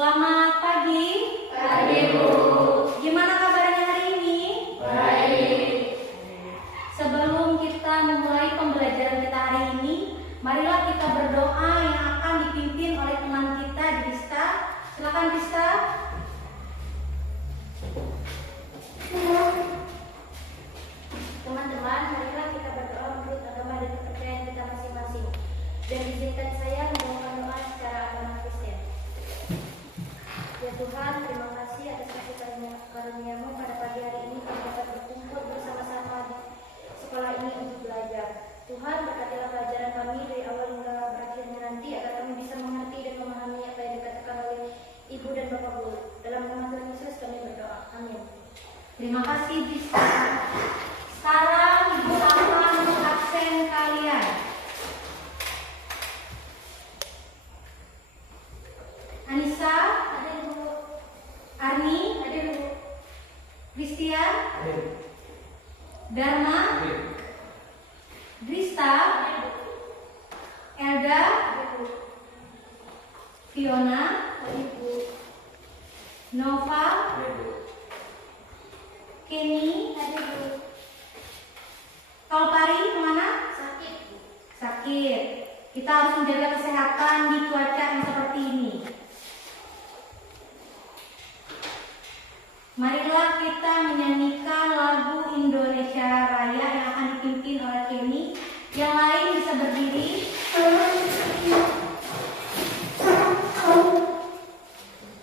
Selamat pagi. Pagi, Bu. Gimana kabarnya hari ini? Baik. Sebelum kita memulai pembelajaran kita hari ini, marilah kita berdoa yang akan dipimpin oleh teman kita, Dista. Silakan, Dista. Teman-teman, marilah kita berdoa menurut agama dan kepercayaan kita masing-masing. Dan izinkan saya memohon doa secara agama Kristen. Ya Tuhan, terima kasih atas kasih karunia-Mu pada pagi hari ini kami dapat berkumpul bersama-sama di sekolah ini untuk belajar. Tuhan, berkatilah pelajaran kami dari awal hingga berakhirnya nanti agar kami bisa mengerti dan memahami apa yang dikatakan oleh Ibu dan Bapak Guru. Dalam nama Tuhan Yesus kami berdoa. Amin. Terima kasih, Dista. Sekarang Ibu akan mengabsen kalian. Anissa, Ada Ibu. Arni, Ada Ibu. Christian, Dharma, Drista, Elda, Fiona, Nova, Kenny, Kalpari kemana? Sakit. Sakit. Kita harus menjaga kesehatan di cuaca yang seperti ini. Marilah kita menyanyikan lagu Indonesia Raya yang akan dipimpin oleh Kenny. Yang lain bisa berdiri.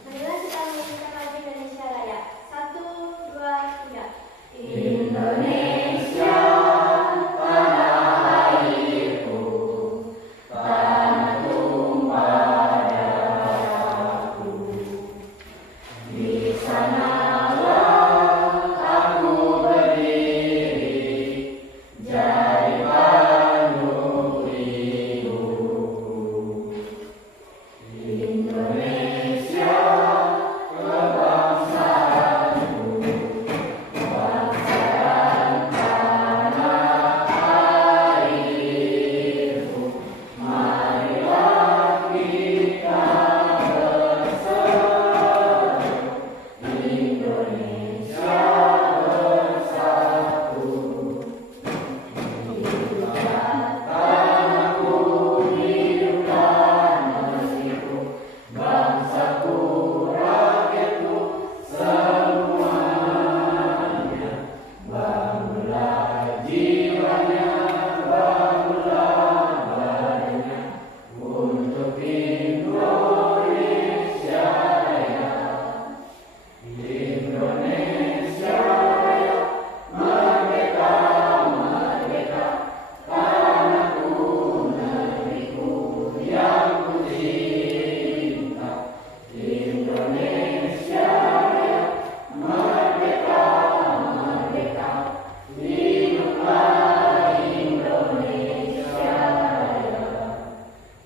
Marilah kita menyanyikan lagu Indonesia Raya. 1, 2, 3. Indonesia,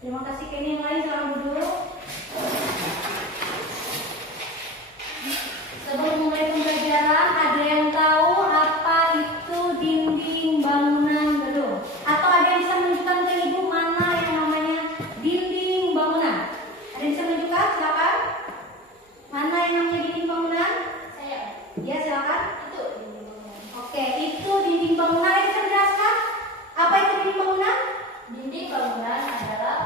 terima kasih Kenny. Yang lain silakan duduk. Sebelum mulai pembelajaran, ada yang tahu apa itu dinding bangunan gedung? Atau ada yang bisa menunjukkan ke Ibu mana yang namanya dinding bangunan? Ada yang bisa menunjukkan? Silakan. Mana yang namanya dinding bangunan? Saya. Ya, silakan. Itu dinding bangunan. Oke, itu dinding bangunan. Ada yang bisa menjelaskan? Apa itu dinding bangunan? Dinding bangunan adalah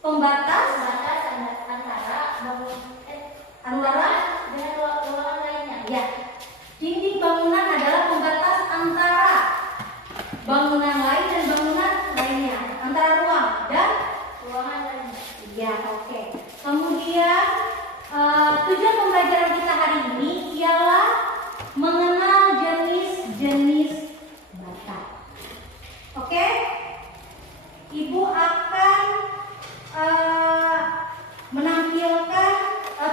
Pembatas batas antara antara dengan ruangan lainnya. ya. Dinding bangunan adalah pembatas antara bangunan lain dan bangunan lainnya, antara ruang dan Ruangan lainnya. ya, oke. Kemudian tujuan pembelajaran kita hari ini ialah mengenal jenis-jenis bata. Oke? Ibu akan menampilkan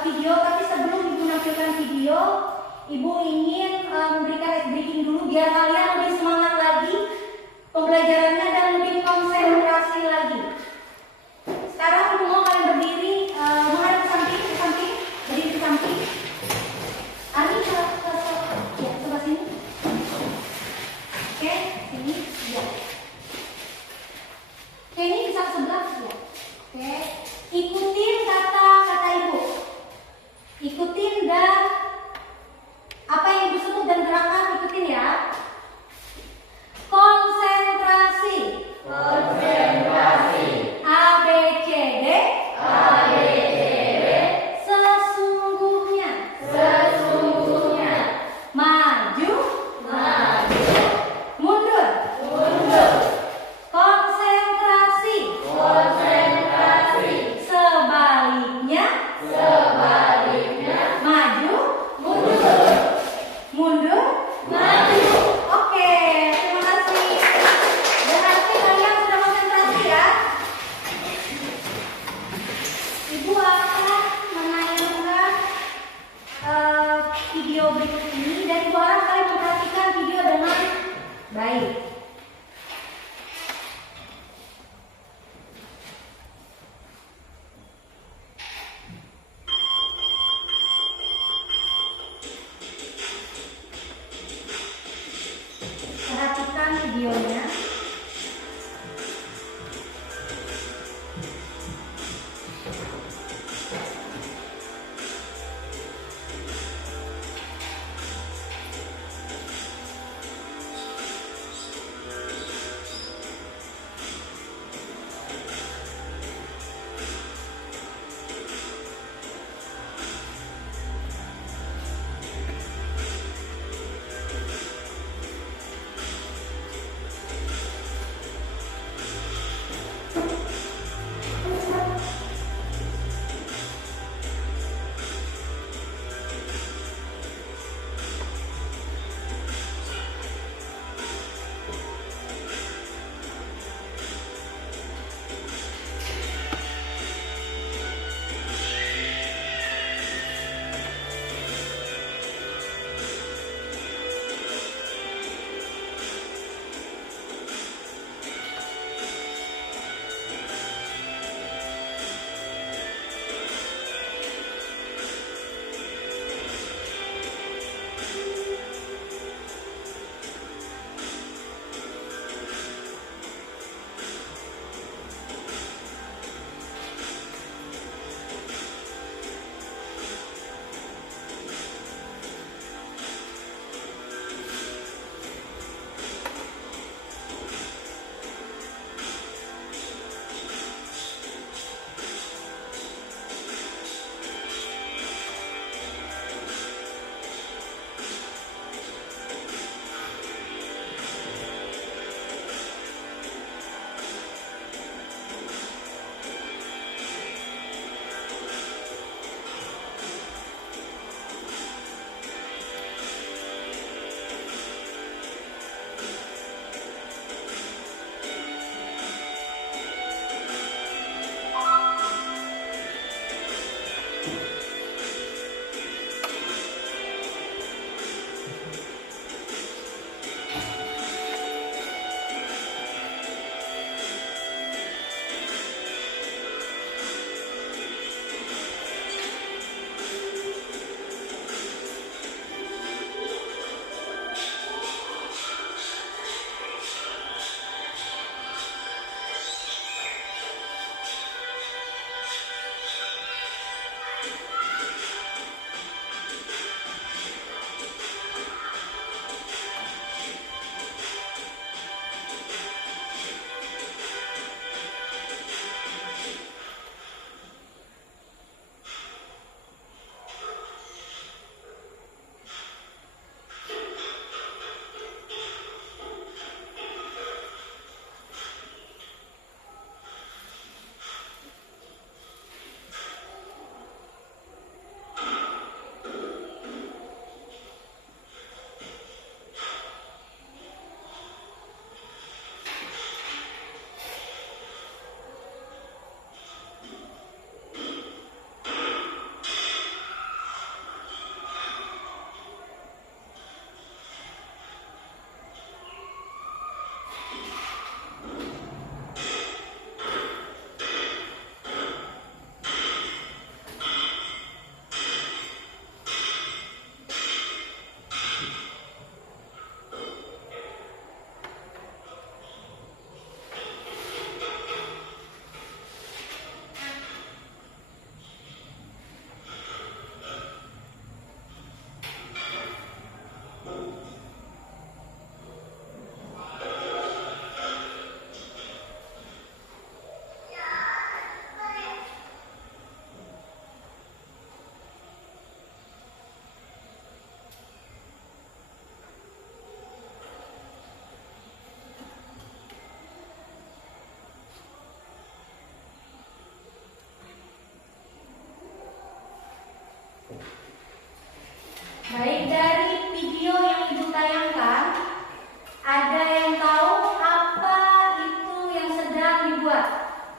video, tapi sebelum Ibu menampilkan video, Ibu ingin memberikan ice breaking dulu biar kalian lebih semangat lagi pembelajarannya dan lebih konsentrasi lagi. Sekarang Ibu mau kalian berdiri, menghadap ke samping, berdiri ke samping. Ani ke ya, sebelah sini. Oke, sini, ya. Oke, ini bisa ke sebelah ya. Oke, ikutin kata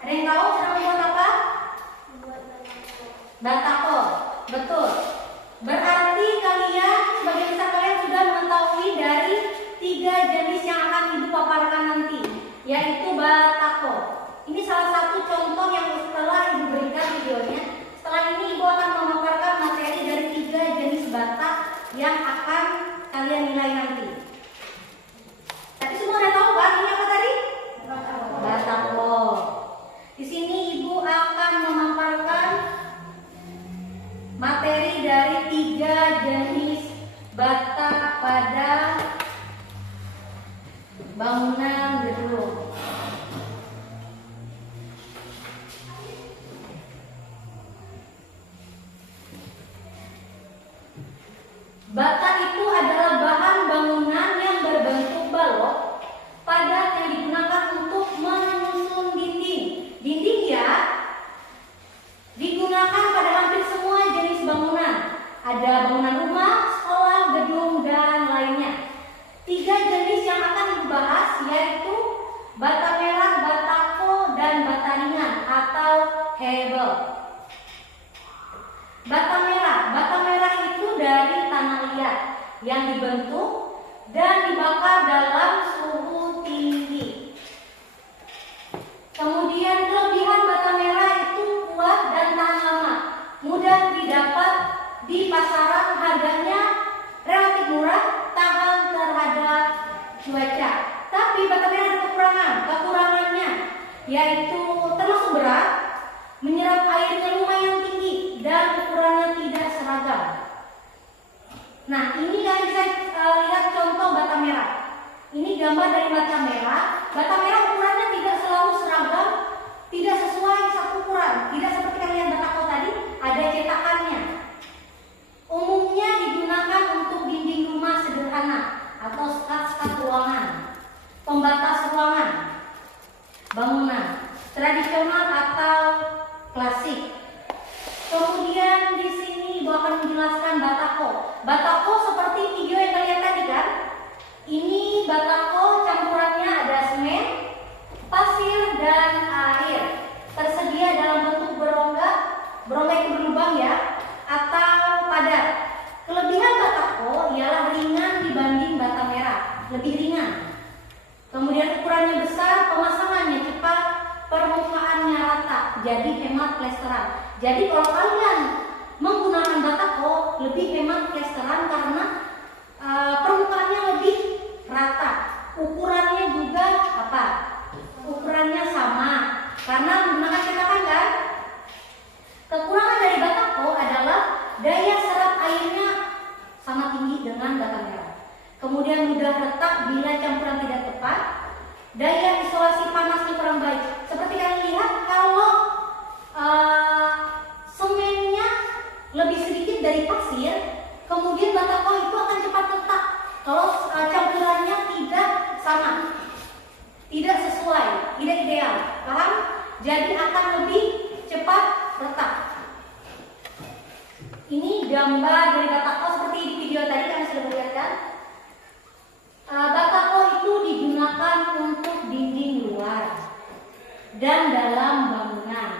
Ada yang tahu sedang membuat apa? Membuat batako. Batako, betul. Berarti kalian, sebagian besar kalian sudah mengetahui dari 3 jenis yang akan ibu paparkan nanti, yaitu batako. Ini salah satu contoh yang setelah ibu berikan videonya. Setelah ini ibu akan memaparkan materi dari 3 jenis batak yang akan kalian nilai nanti. Tapi semua udah tahu kan ini apa tadi? Batako. Di sini ibu akan memaparkan materi dari 3 jenis batak pada bangunan gedung. Batak itu adalah bahan bangunan yang berbentuk balok padat yang digunakan untuk menyusun dinding. Dinding ya digunakan pada hampir semua jenis bangunan. Ada bangunan rumah, sekolah, gedung, dan lainnya. 3 jenis yang akan dibahas yaitu bata merah, batako, dan bata ringan atau hebel. Bata merah itu dari tanah liat yang dibentuk dan dibakar dalam suhu tinggi. Kemudian kelebihan bata merah itu kuat dan tahan lama, mudah didapat di pasaran, harganya relatif murah, tahan terhadap cuaca. Tapi bata merah ada kekurangannya yaitu termasuk berat, menyerap airnya lumayan tinggi, dan ukurannya tidak seragam. Nah, ini kalian bisa lihat contoh bata merah. Ini gambar dari bata merah. Bata merah ukurannya tidak selalu seragam, tidak sesuai satu ukuran. Tidak seperti kalian batako tadi, ada cetakannya. Umumnya digunakan untuk dinding rumah sederhana atau skat-skat ruangan, pembatas ruangan, bangunan tradisional atau klasik. Kemudian di sini ibu akan menjelaskan batako. Batako seperti video yang kalian tadi kan? Ini batako campurannya ada semen, pasir, dan air. Tersedia dalam bentuk berongga itu berlubang ya, atau padat. Kelebihan batako ialah ringan dibanding bata merah, lebih ringan. Kemudian ukurannya besar, pemasangannya cepat, permukaannya rata, jadi hemat plesteran. Jadi kalau kalian menggunakan batako lebih hemat plesteran karena permukaannya lebih rata. Ukurannya juga apa? Ukurannya sama karena menggunakan cetakan kan? Kekurangan dari batako adalah daya serap airnya sama tinggi dengan bata merah. Kemudian mudah retak bila campuran tidak tepat. Daya isolasi panasnya kurang baik. Seperti kalian lihat kalau semennya lebih sedikit dari pasir, kemudian batako itu akan cepat retak. Kalau campurannya tidak sama, tidak sesuai, tidak ideal, paham? Jadi akan lebih cepat retak. Ini gambar dari batako seperti di video tadi kami sudah melihat kan? Batako itu digunakan untuk dinding luar dan dalam bangunan.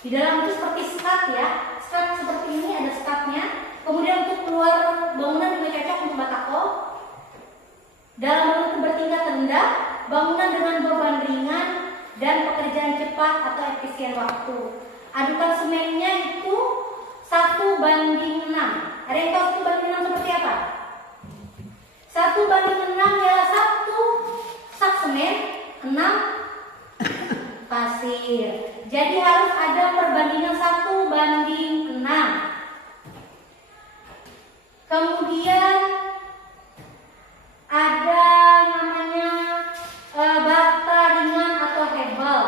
Di dalam itu seperti skat ya, skat seperti ini ada skatnya. Kemudian untuk keluar bangunan juga cocok untuk batako. Dalam bentuk bertingkat rendah, bangunan dengan beban ringan dan pekerjaan cepat atau efisien waktu. Adukan semennya itu 1:6. Ada yang tahu 1:6 seperti apa? 1:6 ialah 1 sak semen, 6 pasir. Jadi harus ada perbandingan 1:6. Kemudian ada namanya bata ringan atau hebel.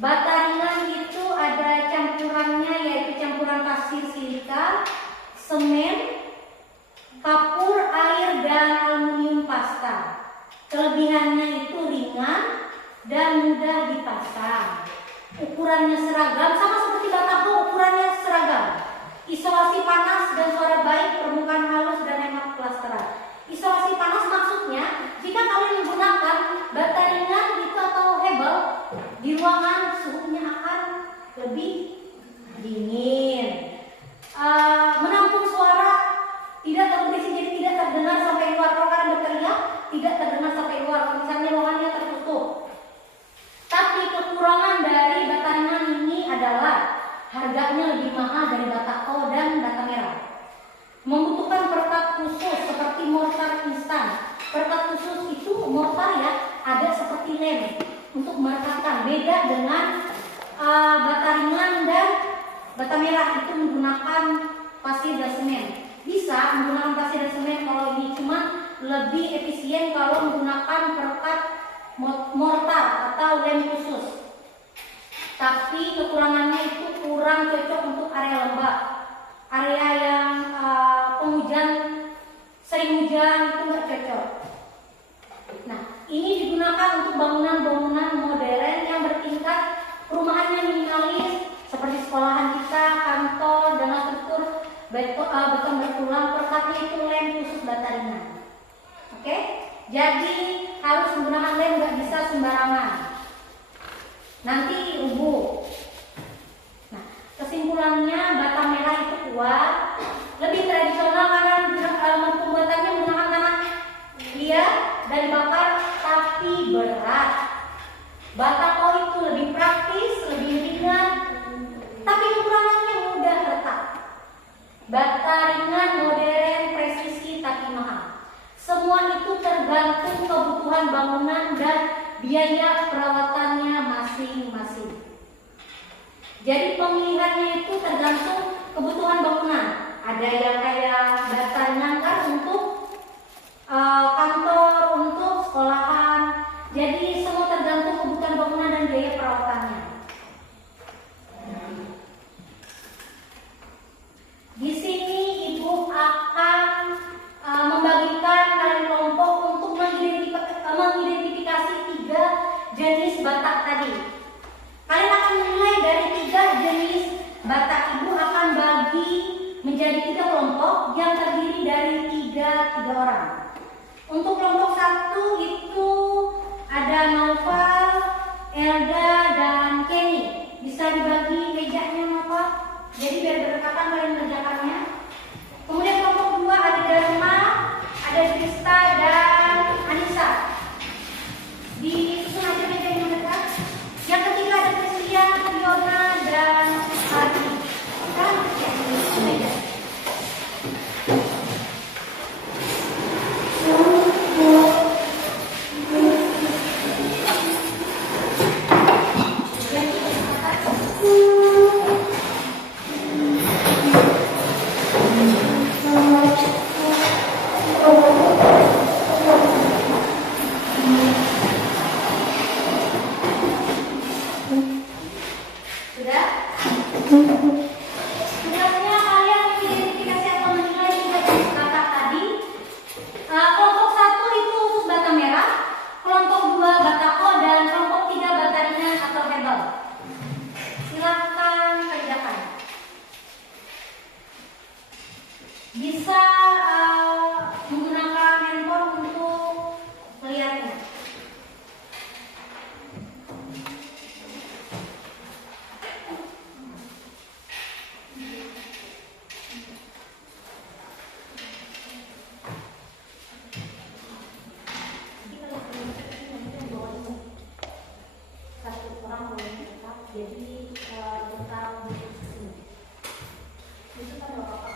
Bata ringan itu ada campurannya yaitu campuran pasir silika, semen, kapur, air, dan aluminium pasta. Kelebihannya itu ringan dan mudah dipasang. Ukurannya seragam, sama seperti batako, ukurannya seragam. Isolasi panas dan suara baik, permukaan halus, dan hemat plesteran. Isolasi panas maksudnya jika kalian menggunakan bata ringan itu atau hebel di ruangan suhunya lebih dingin. Menampung suara tidak terberisik, jadi tidak terdengar sampai luar. Kalau kalian berteriak, tidak terdengar sampai luar. Misalnya ruangannya tertutup. Tapi kekurangan dari bata ringan ini adalah harganya lebih mahal dari bata kol dan bata merah. Membutuhkan perekat khusus seperti mortar instan. Perekat khusus itu mortar ya, ada seperti lem untuk merekatkan. Beda dengan bata ringan dan bata merah itu menggunakan pasir dan semen. Bisa menggunakan pasir dan semen kalau ini, cuma lebih efisien kalau menggunakan perekat mortar atau lem khusus. Tapi kekurangannya itu kurang cocok untuk area lembab, area yang penghujan, sering hujan itu nggak cocok. Nah, ini digunakan untuk bangunan-bangunan modern yang bertingkat, perumahannya minimalis seperti sekolahan kita, kantor, dengan struktur beton bertulang. Perekatnya itu lem khusus bata ringan. Oke? Jadi harus menggunakan lem, nggak bisa sembarangan. Nanti rubuh. Nah, kesimpulannya bata merah itu kuat, lebih tradisional karena pembuatannya menggunakan tanah liat dan bakar, tapi berat. Bata kol itu lebih praktis, lebih ringan, tapi kekurangannya mudah retak. Bata ringan, modern, presisi, tapi mahal. Semua itu tergantung kebutuhan bangunan dan biaya perawatannya masing-masing. Jadi pemilihannya itu tergantung kebutuhan bangunan. Ada yang kayak bata ringan kan untuk kantor, untuk sekolahan. Jadi semua tergantung kebutuhan bangunan dan biaya perawatannya. Di sini ibu akan membagikan kalian kelompok untuk mengidentifikasi 3 jenis batak tadi. Kalian akan menilai dari 3 jenis batak. Ibu akan bagi menjadi 3 kelompok yang terdiri dari 3 orang. Untuk kelompok 1 itu ada Naufal, Elda, dan Kenny. Bisa dibagi mejanya Naufal, jadi biar berdekatan kalian mengerjakannya. Kemudian kelompok 2 ada Dharma, ada Krista, dan Anissa. Disusun aja meja yang dekat. Yang ketiga ada Christian, Fiona, dan Ardi. Sekarang Christian, meja. Bisa menggunakan handphone untuk melihatnya. Satu orang boleh tetap, jadi tentang ini. Itu kan bapak-bapak.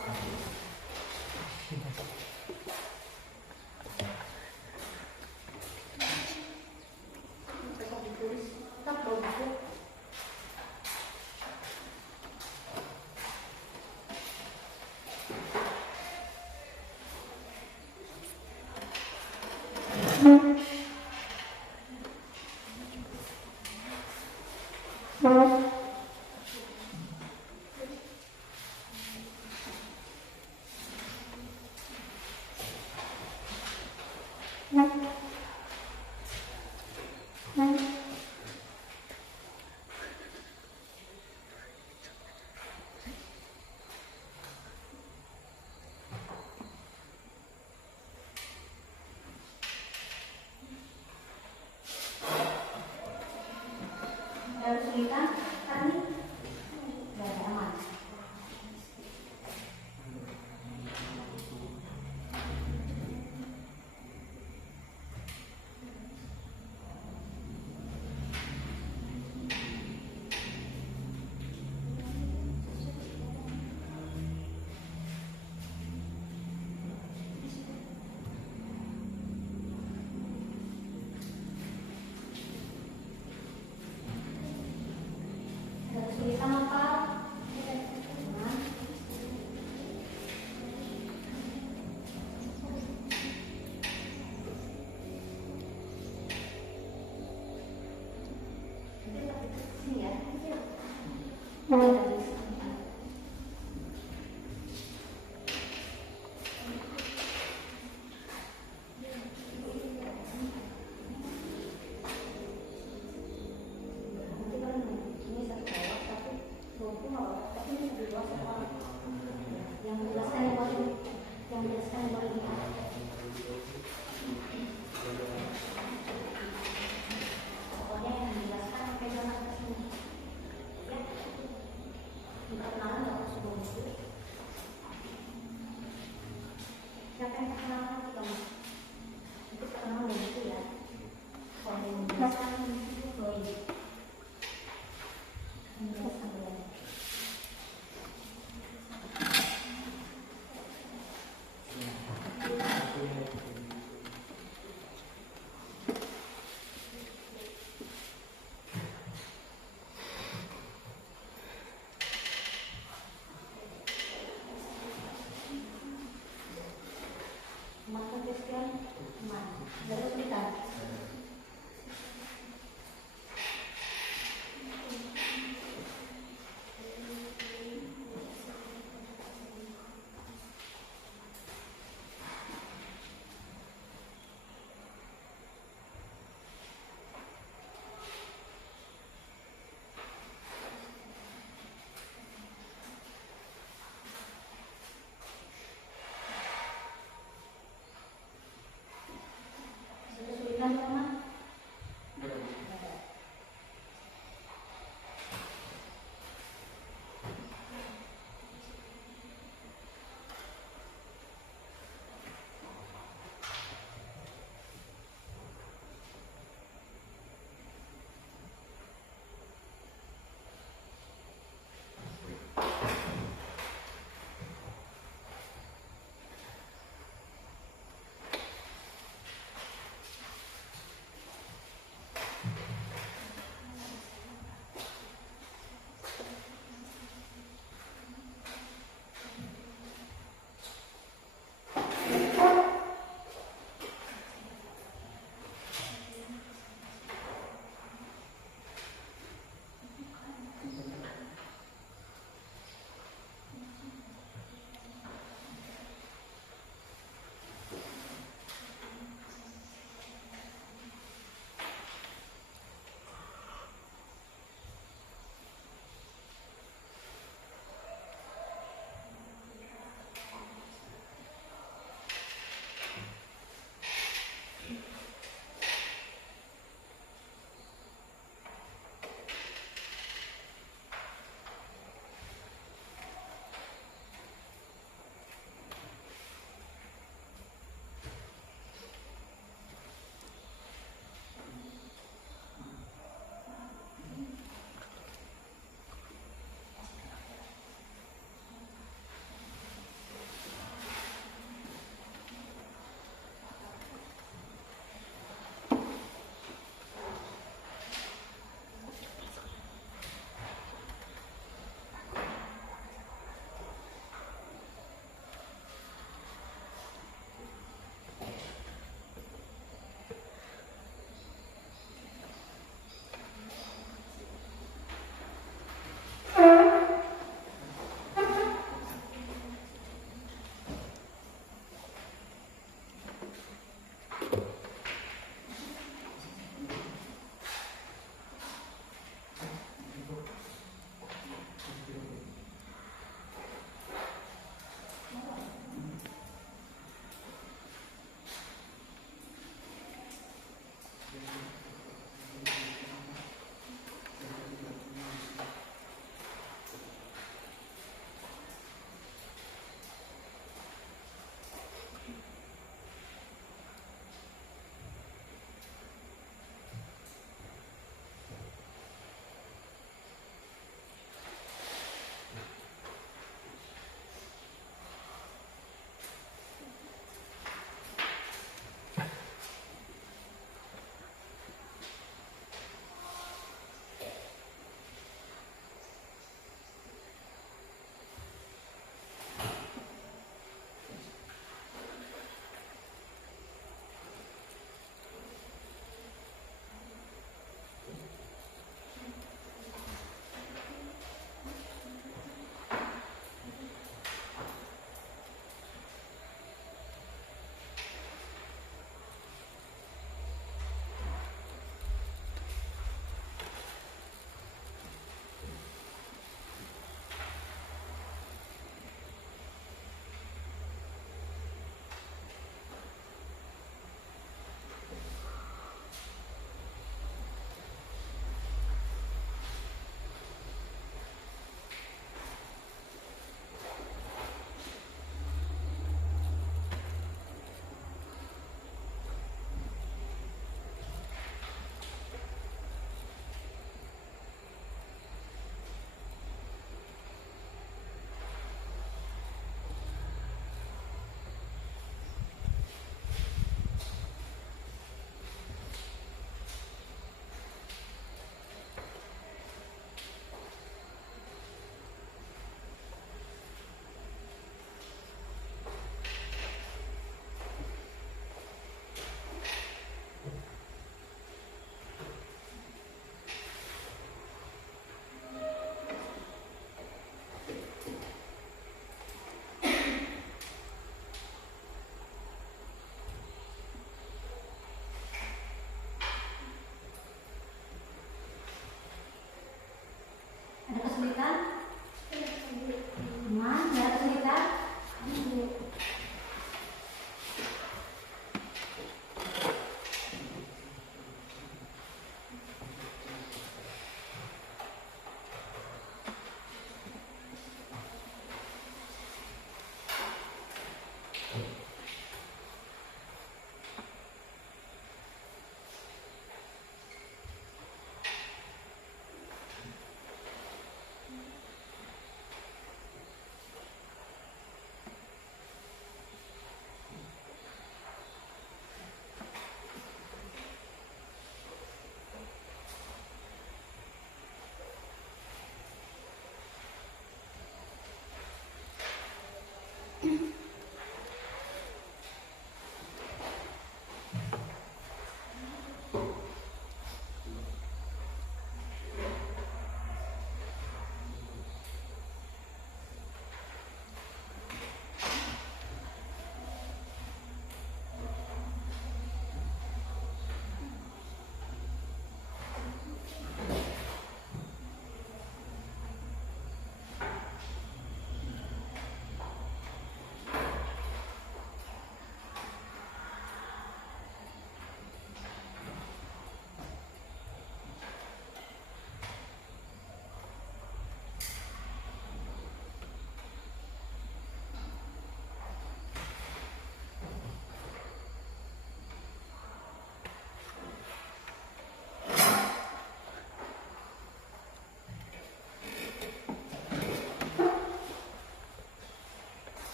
Kesulitan, Arni?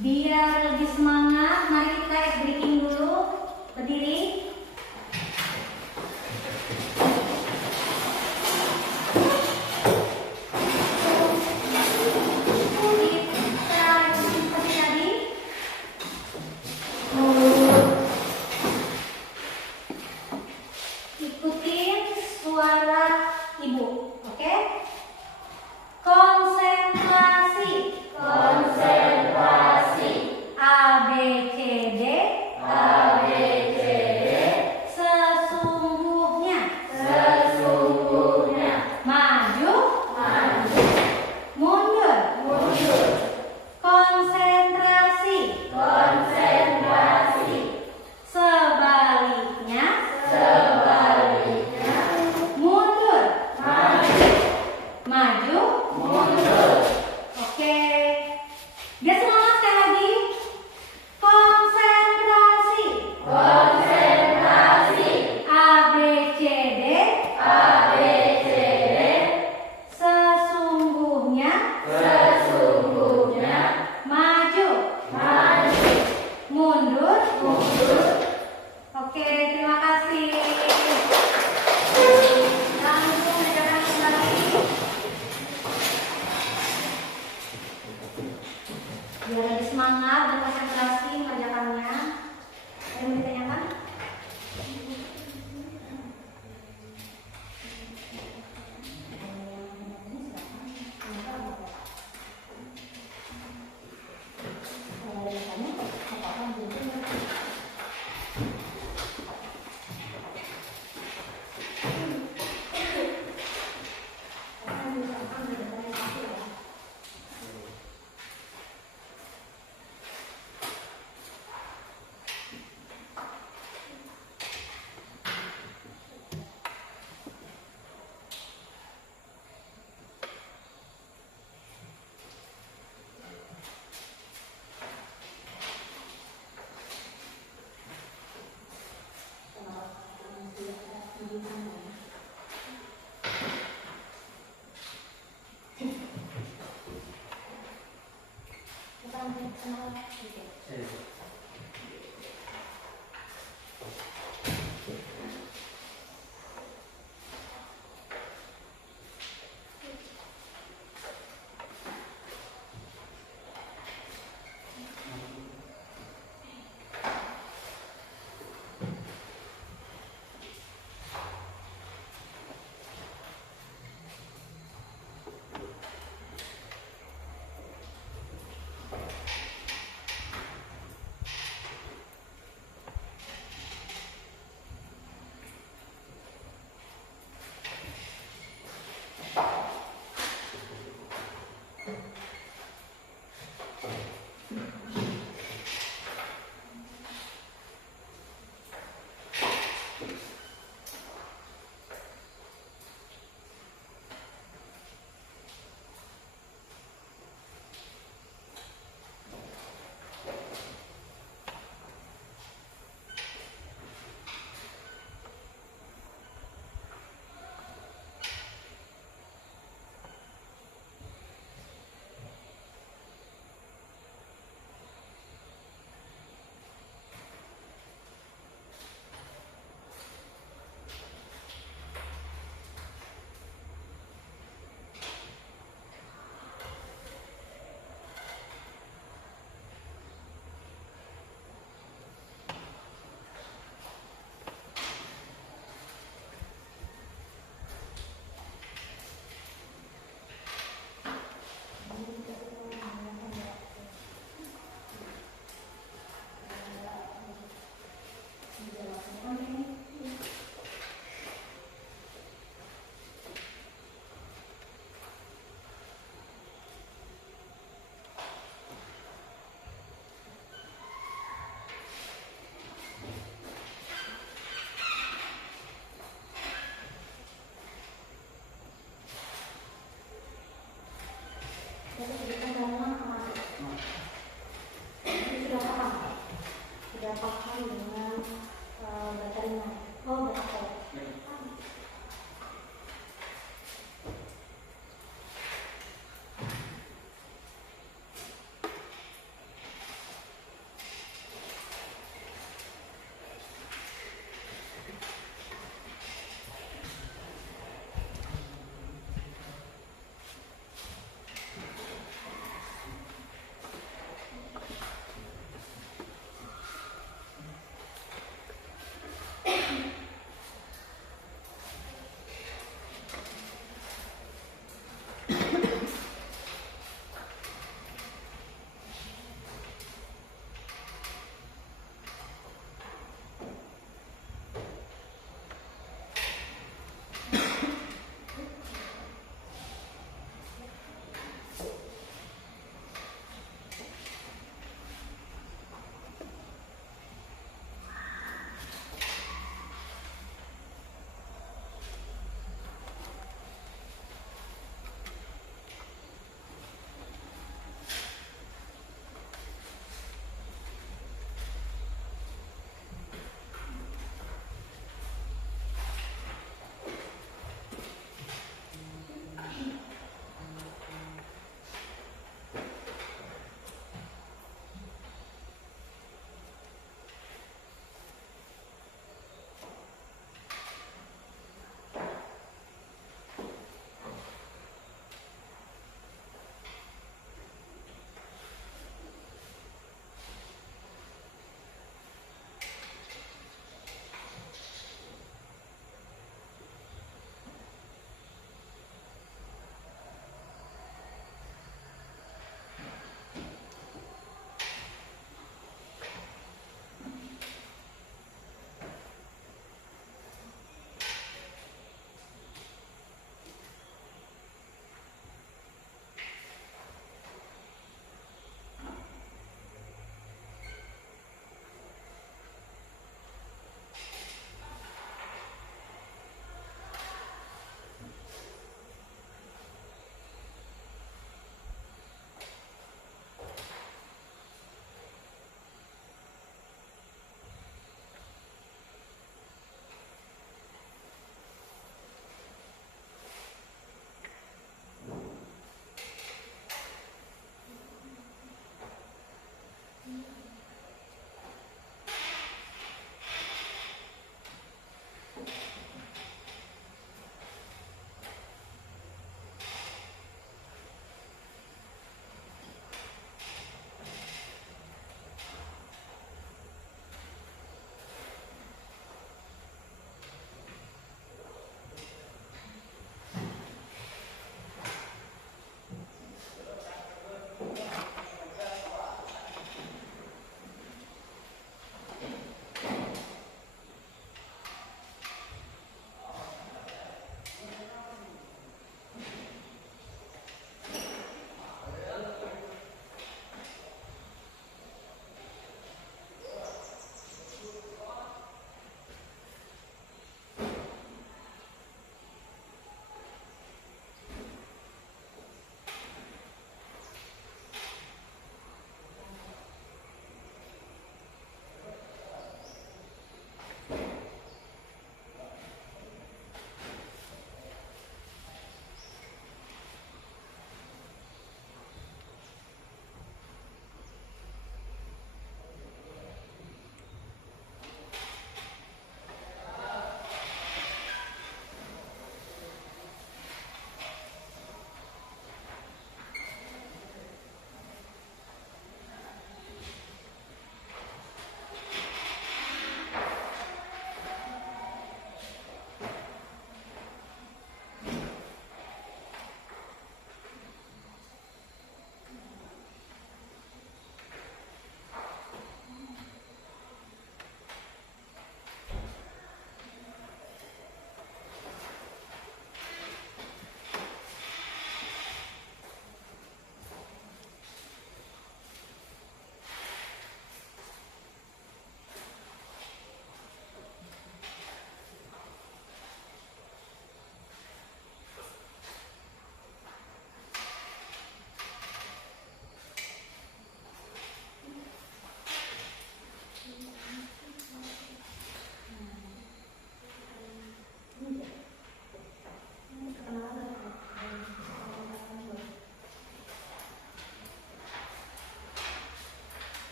Biar lebih semangat, mari kita ice breaking dulu. Berdiri. Ikutin suara ibu, oke? Konsentrasi. Konsentrasi. A B C D. A B C D. Sesungguhnya. Sesungguhnya. Maju. Maju. Mundur. Mundur. Konsentrasi. Konsentrasi. Sebaliknya. Sebaliknya. Mundur. Maju. Maju. Mundur. Oke. Biar semangat sekali lagi. Konsentrasi. Konsentrasi. A B C D. A B C D. Sesungguhnya. Sesungguhnya. Maju. Maju. Mundur. Mundur. Oke, terima kasih. Langsung mengerjakan kembali. Biar lebih semangat dan konsentrasi mengerjakannya. Ada yang mau ditanyakan?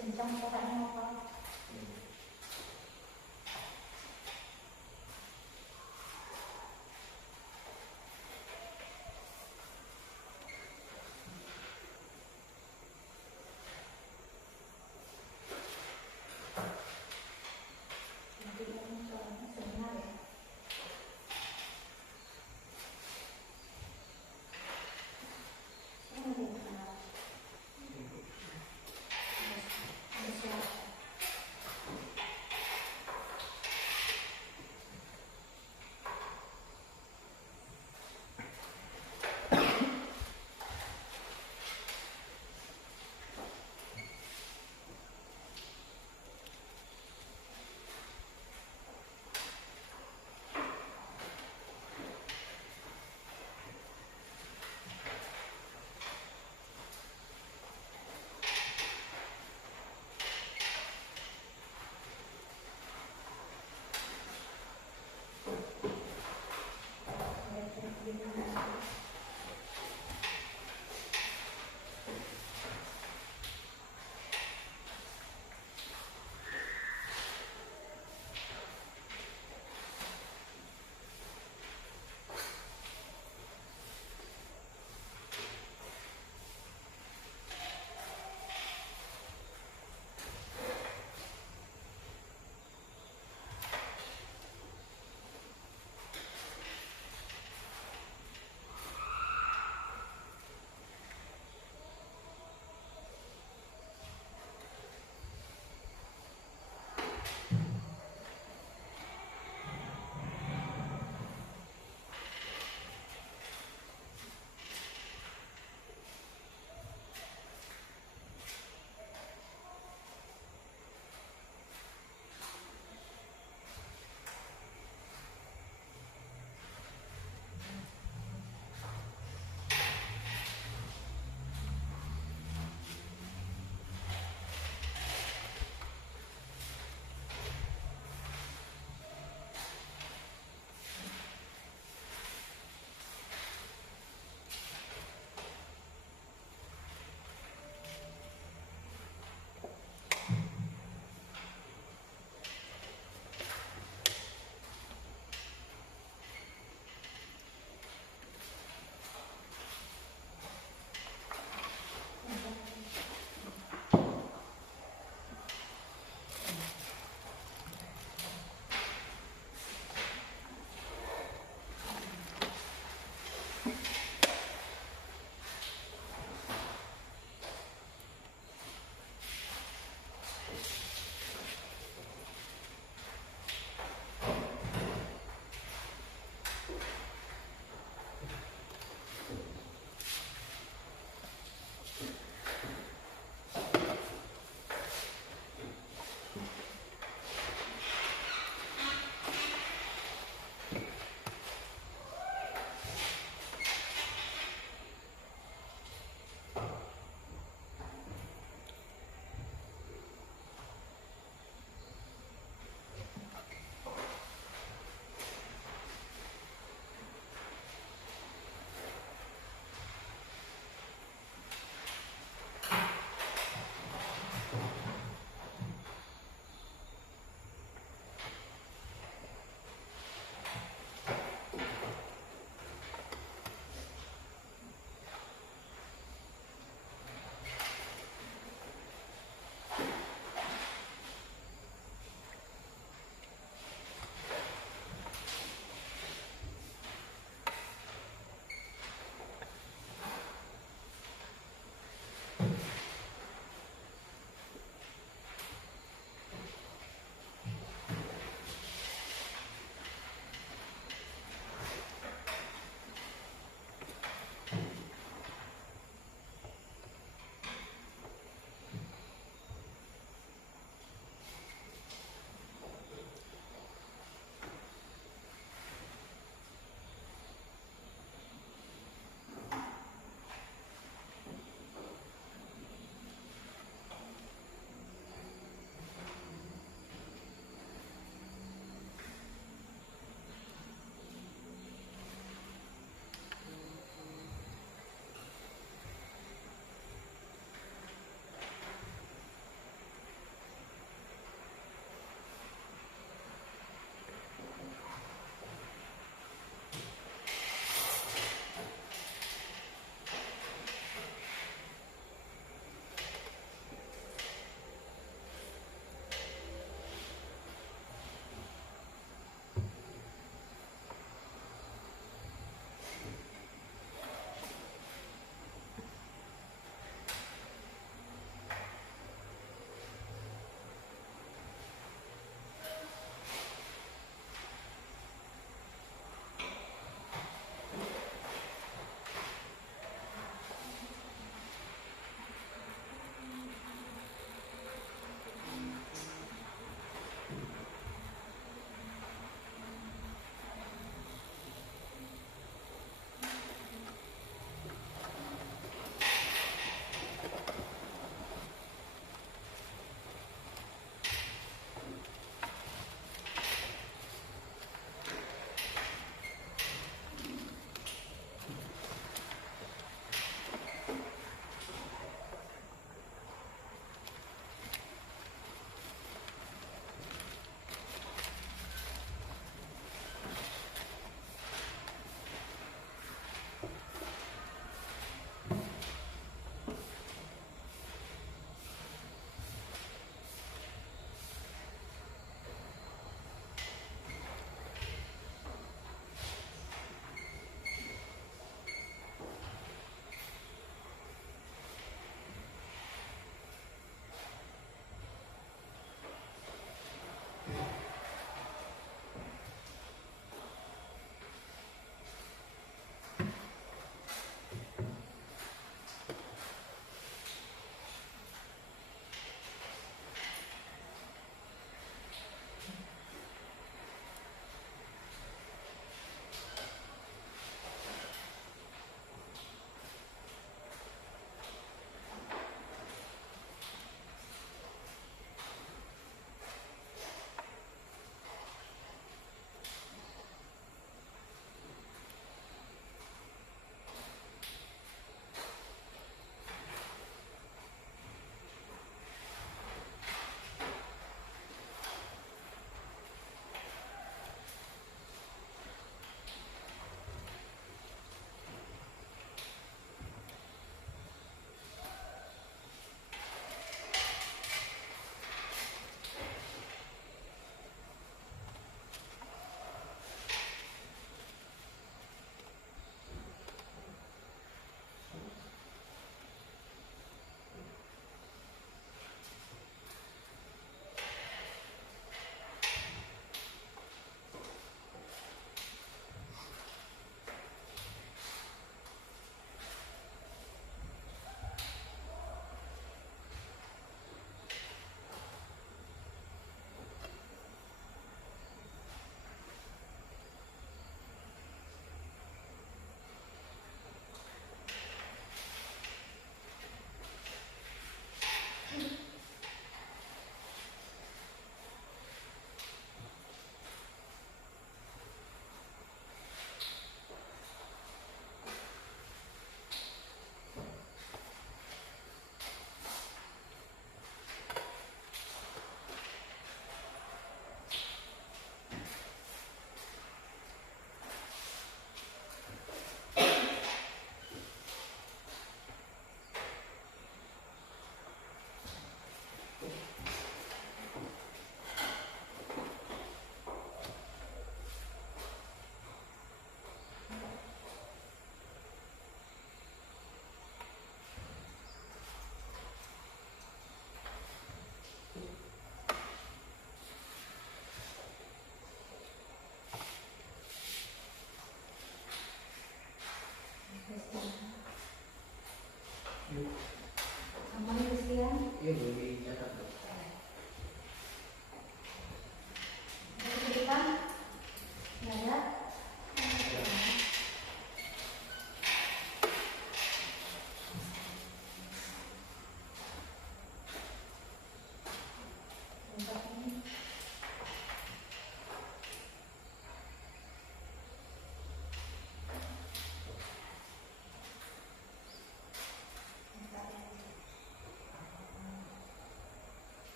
Kencang suaranya apa? Nanti suaranya sebentar ya.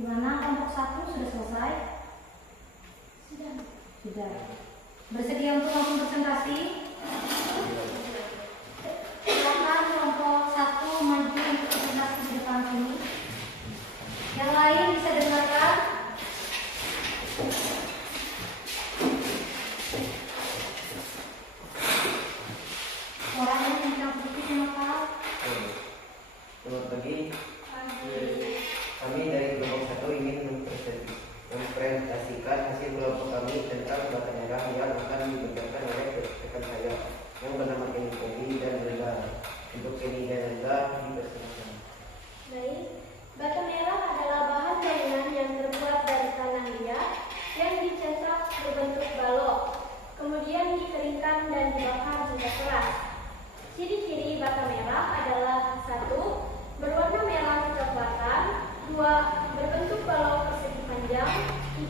Di mana kelompok 1 sudah selesai? Sudah. Bersedia untuk langsung presentasi? Silakan kelompok 1 maju untuk presentasi di depan sini. Yang lain bisa dengarkan? Suaranya kencang sedikit ya, Pak. Selamat pagi. Kami dari kelompok 1 ingin mempresentasikan hasil kelompok kami tentang bata merah yang akan dibacakan oleh rekan saya yang bernama Kenny Kobi dan Reza. Untuk Kenny dan Reza dipersilakan. Baik, bata merah adalah bahan bangunan yang terbuat dari tanah liat yang dicetak berbentuk balok, kemudian dikeringkan dan dibakar hingga keras. Ciri-ciri bata merah adalah 1. Berwarna merah kecoklatan, 2. Berbentuk balok persegi panjang,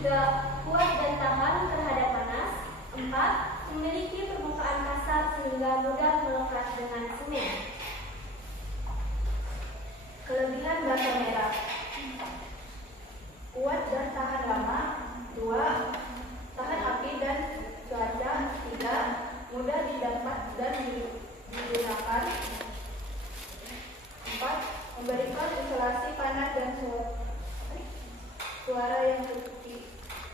3. Kuat dan tahan terhadap panas, 4. Memiliki permukaan kasar sehingga mudah melekat dengan semen. Kelebihan bata merah: kuat dan tahan lama, 2. Tahan api dan cuaca, 3. Mudah didapat dan digunakan, 4. Memberikan isolasi panas dan suara yang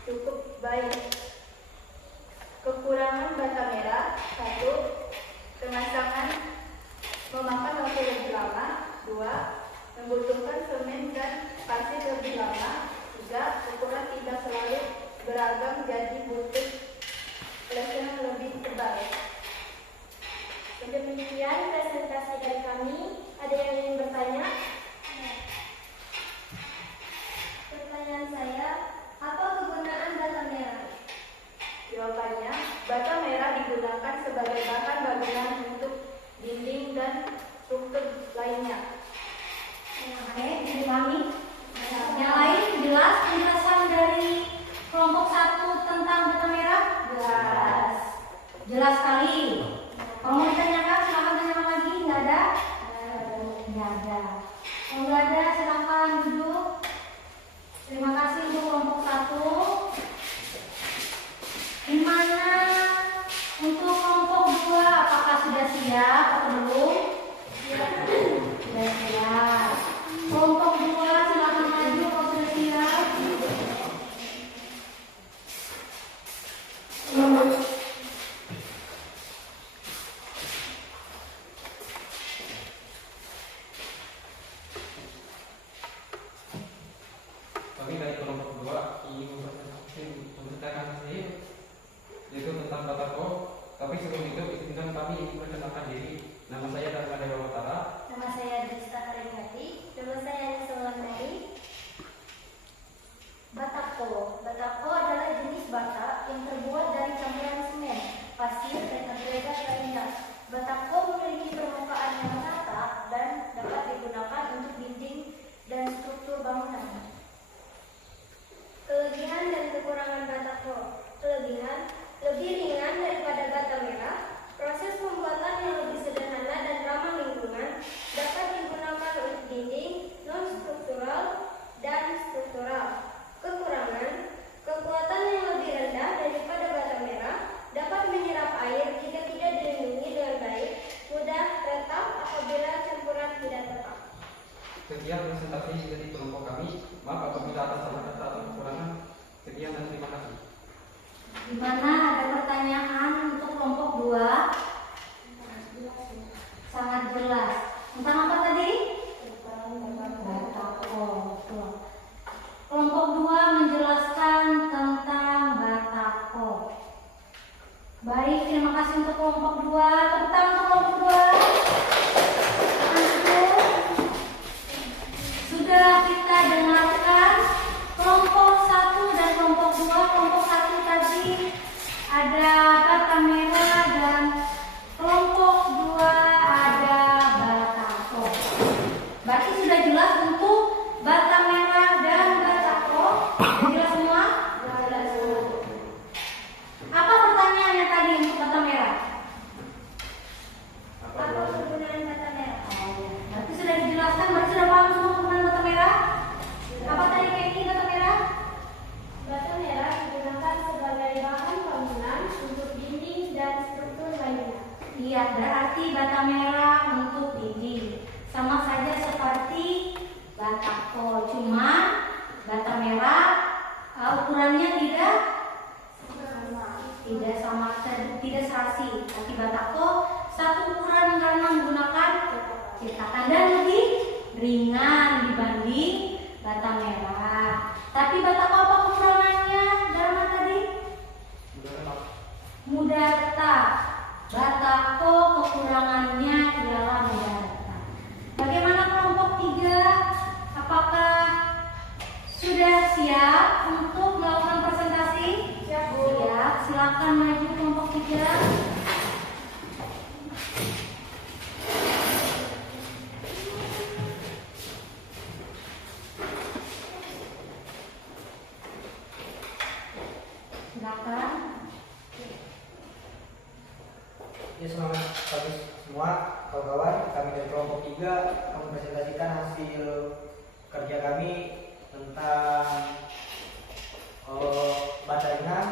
cukup baik. Kekurangan bata merah: 1. Pemasangan memakan waktu lebih lama, 2. Membutuhkan semen dan pasir lebih lama, 3. Ukuran tidak selalu beragam jadi butuh lesehan lebih tebal. Demikian presentasi dari kami. Ada yang ingin bertanya? Pertanyaan saya, apa kegunaan bata merah? Jawabannya, bata merah digunakan sebagai bahan bangunan untuk dinding dan struktur lainnya. Oke, dipahami? Yang lain jelas penjelasan dari kelompok 1 tentang bata merah? Jelas. Jelas sekali. Kalau mau ditanyakan, silakan tanyakan lagi. Nggak ada? Nggak ada. Kalau nggak ada, silakan duduk. Terima kasih untuk kelompok 1. Gimana untuk kelompok 2? Apakah sudah siap atau belum? Sudah siap. Kelompok 2 silakan maju kalau sudah siap. Kami dari kelompok 2 ingin memperkenalkan hasil yaitu tentang batako. Tapi sebelum itu izinkan kami ingin memperkenalkan diri. Nama saya Dharma Dewa Watara. Nama saya Desta Karimati. Nama saya Anissa Wulandari. Batako. Batako adalah jenis bata yang terbuat dari campuran semen, pasir, dan agregat lainnya. Batako memiliki permukaan yang rata dan dapat digunakan untuk dinding dan struktur bangunan. Kelebihan dan kekurangan batako. Kelebihan: lebih ringan daripada bata merah. Proses pembuatan yang lebih sederhana dan ramah lingkungan. Dapat digunakan untuk dinding, non-struktural, dan struktural. Kekurangan: kekuatan yang lebih rendah daripada bata merah. Dapat menyerap air jika tidak dilindungi dengan baik. Mudah retak apabila campuran tidak tepat. Sekian presentasi dari kelompok kami. Maaf apabila ada salah kata atau kekurangan. Sekian dan terima kasih. Di mana ada pertanyaan untuk kelompok 2? Sangat jelas. Tentang apa tadi? Batako. Kelompok 2 menjelaskan tentang batako. Baik, terima kasih untuk kelompok 2. Tepuk tangan untuk kelompok 2. Sudah kita dengarkan kelompok 1 dan kelompok 2. Kelompok 1 tadi ada bata merah dan kelompok 2 ada batako. Berarti sudah jelas untuk bata merah dan batako. Sudah jelas semua? Jelas semua. Apa pertanyaannya tadi untuk bata merah? Iya, berarti bata merah untuk dinding. Sama saja seperti batako, cuma bata merah ukurannya tidak sama, tidak serasi. Tapi batako satu ukuran karena menggunakan cetakan dan lebih ringan dibanding bata merah. Tapi batako apa kekurangannya dalam tadi? Mudah retak. Batako kekurangannya ialah mudah retak. Bagaimana kelompok 3? Apakah sudah siap untuk melakukan presentasi? Siap, Bu. Siap. Silakan maju kelompok 3. Silakan. Ya, selamat pagi semua kawan-kawan. Kami dari kelompok 3 akan mempresentasikan hasil kerja kami tentang bata ringan.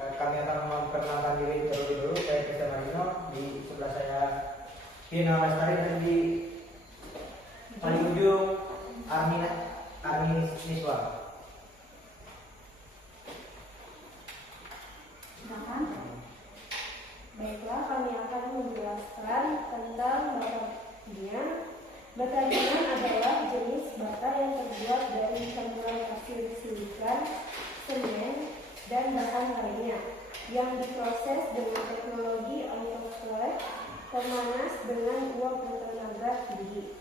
Kami akan memperkenalkan diri terlebih dulu. Saya Christian Marino, di sebelah saya Pina Lestari, dan di paling ujung Armin Niswa. Silakan. Baiklah, kami akan menjelaskan tentang bata ringan. Bata ringan adalah jenis bata yang terbuat dari campuran pasir silikan, semen, dan bahan lainnya yang diproses dengan teknologi autoclave pemanas dengan uap bertenaga tinggi.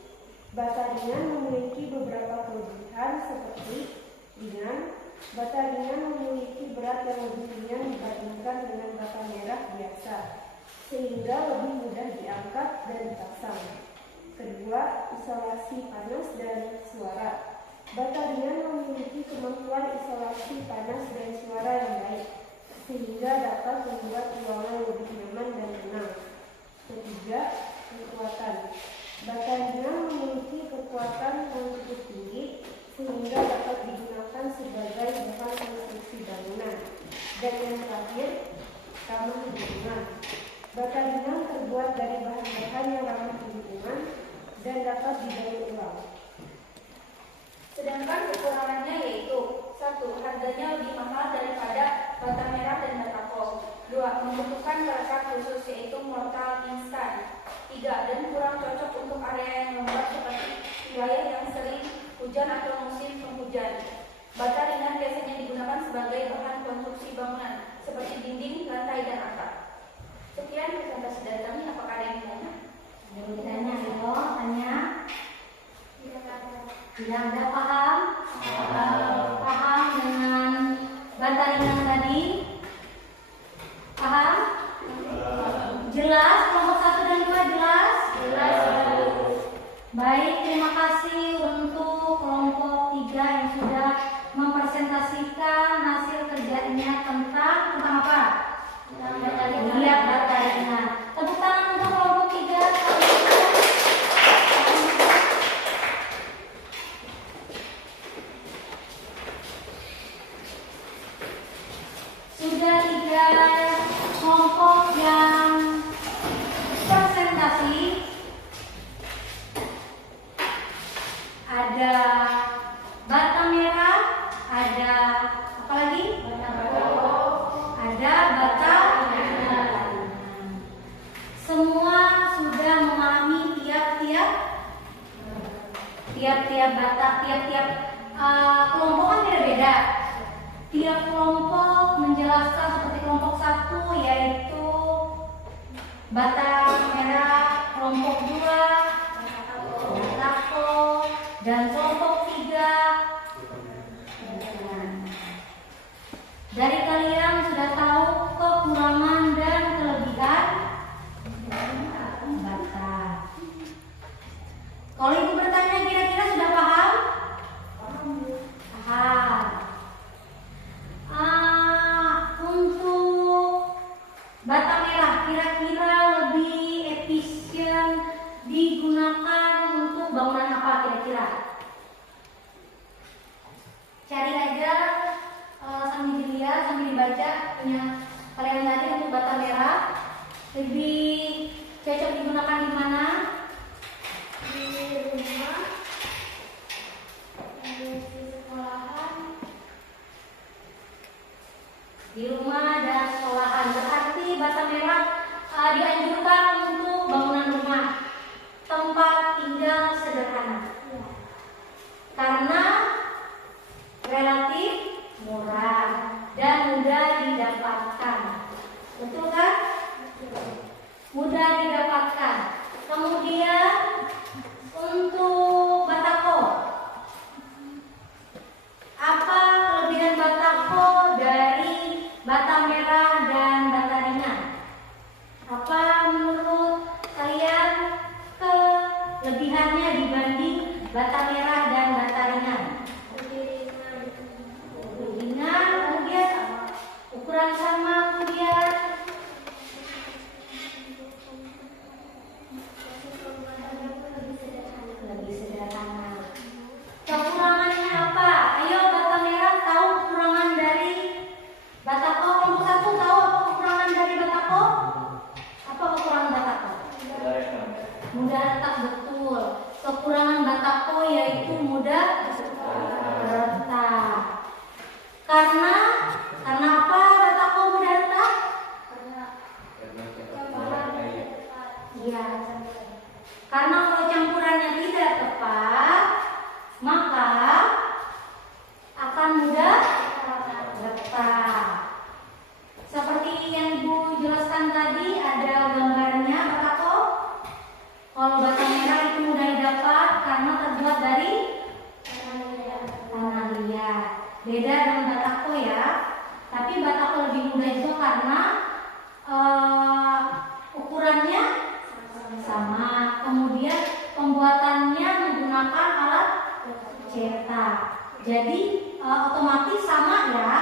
Bata ringan memiliki beberapa kelebihan seperti ringan. Bata ringan memiliki berat yang lebih ringan dibandingkan dengan bata merah biasa, sehingga lebih mudah diangkat dan dipasang. Kedua, isolasi panas dan suara. Bata ringan memiliki kemampuan isolasi panas dan suara yang baik, sehingga dapat membuat ruangan lebih nyaman dan tenang. Ketiga, kekuatan. Bata ringan memiliki kekuatan yang cukup tinggi, sehingga dapat digunakan sebagai bahan konstruksi bangunan. Dan yang terakhir, ramah lingkungan. Bata ringan terbuat dari bahan-bahan yang ramah lingkungan dan dapat didaur ulang. Sedangkan kekurangannya yaitu 1. Harganya lebih mahal daripada bata merah dan batako. 2. Membutuhkan perekat khusus yaitu mortar instan. 3. Dan kurang cocok untuk area yang lembab seperti wilayah yang sering hujan atau musim penghujan. Bata ringan biasanya digunakan sebagai bahan konstruksi bangunan seperti dinding, lantai, dan atap. Sekian presentasi dari kami. Apakah ada yang bertanya? Bertanya, Lilo, tanya. Tidak ada paham? Paham dengan bata ringan tadi? Paham? Jelas? Kelompok 1 dan 2 jelas? Jelas. Baik, terima kasih untuk kelompok 3 yang sudah mempresentasikan hasil kerjanya tentang apa? Lihat bata ringan. Tepuk tangan untuk kelompok 3. Sudah 3 kelompok yang presentasi. Ada bata merah, ada apa lagi? Ada bata ringan. Semua sudah memahami tiap-tiap bata, tiap-tiap kelompok kan beda-beda. Tiap kelompok menjelaskan seperti kelompok 1 yaitu bata merah, kelompok 2 batako, dan kelompok 3 dari kalian sudah tahu kekurangan dan kelebihan bata. Kalau ibu bertanya kira-kira sudah paham? Paham. Untuk bata merah kira-kira lebih efisien digunakan untuk bangunan apa kira-kira? Cari aja sambil dilihat, sambil dibaca punya kalian tadi. Untuk bata merah lebih cocok digunakan di mana? Di rumah, di sekolahan, Di rumah dan sekolahan. Berarti bata merah dianjurkan untuk bangunan rumah, tempat tinggal sederhana, karena relatif murah dan mudah didapatkan. Betul kan? Mudah didapatkan. Kemudian untuk batako, apa kelebihan batako dari bata merah dan bata ringan? Apa menurut kalian kelebihannya dibanding bata merah dan bata ringan? lebih ringan. Ringan, kemudian ukuran sama, kemudian lebih sederhana. Kekurangannya apa? Ayo bata merah tahu kekurangan dari batako. Kelompok satu tahu apa kekurangan dari batako? Apa kekurangan batako? Mudah retak, betul. Kekurangan batako yaitu mudah retak. Karena apa batako mudah retak? Iya. Karena kalau campurannya tidak tepat, maka akan mudah retak. Seperti yang Ibu jelaskan tadi, ada gambarnya batako. Kalau bata merah itu mudah didapat karena terbuat dari tanah liat. Beda dengan batako ya. Tapi batako lebih mudah juga karena ukurannya sama. Kemudian pembuatannya menggunakan alat cetak. Jadi otomatis sama ya.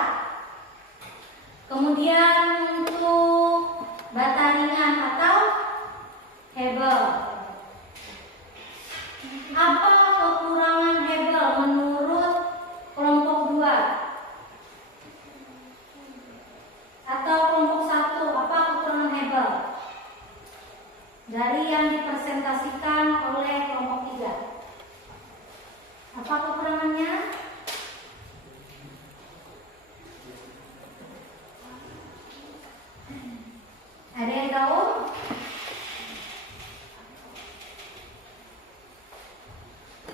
Kemudian untuk bata ringan atau hebel. Apa kekurangan hebel menurut kelompok 2? Atau kelompok 1, apa kekurangan hebel? Dari yang dipresentasikan oleh kelompok 3. Apa kekurangannya? Ada yang tahu?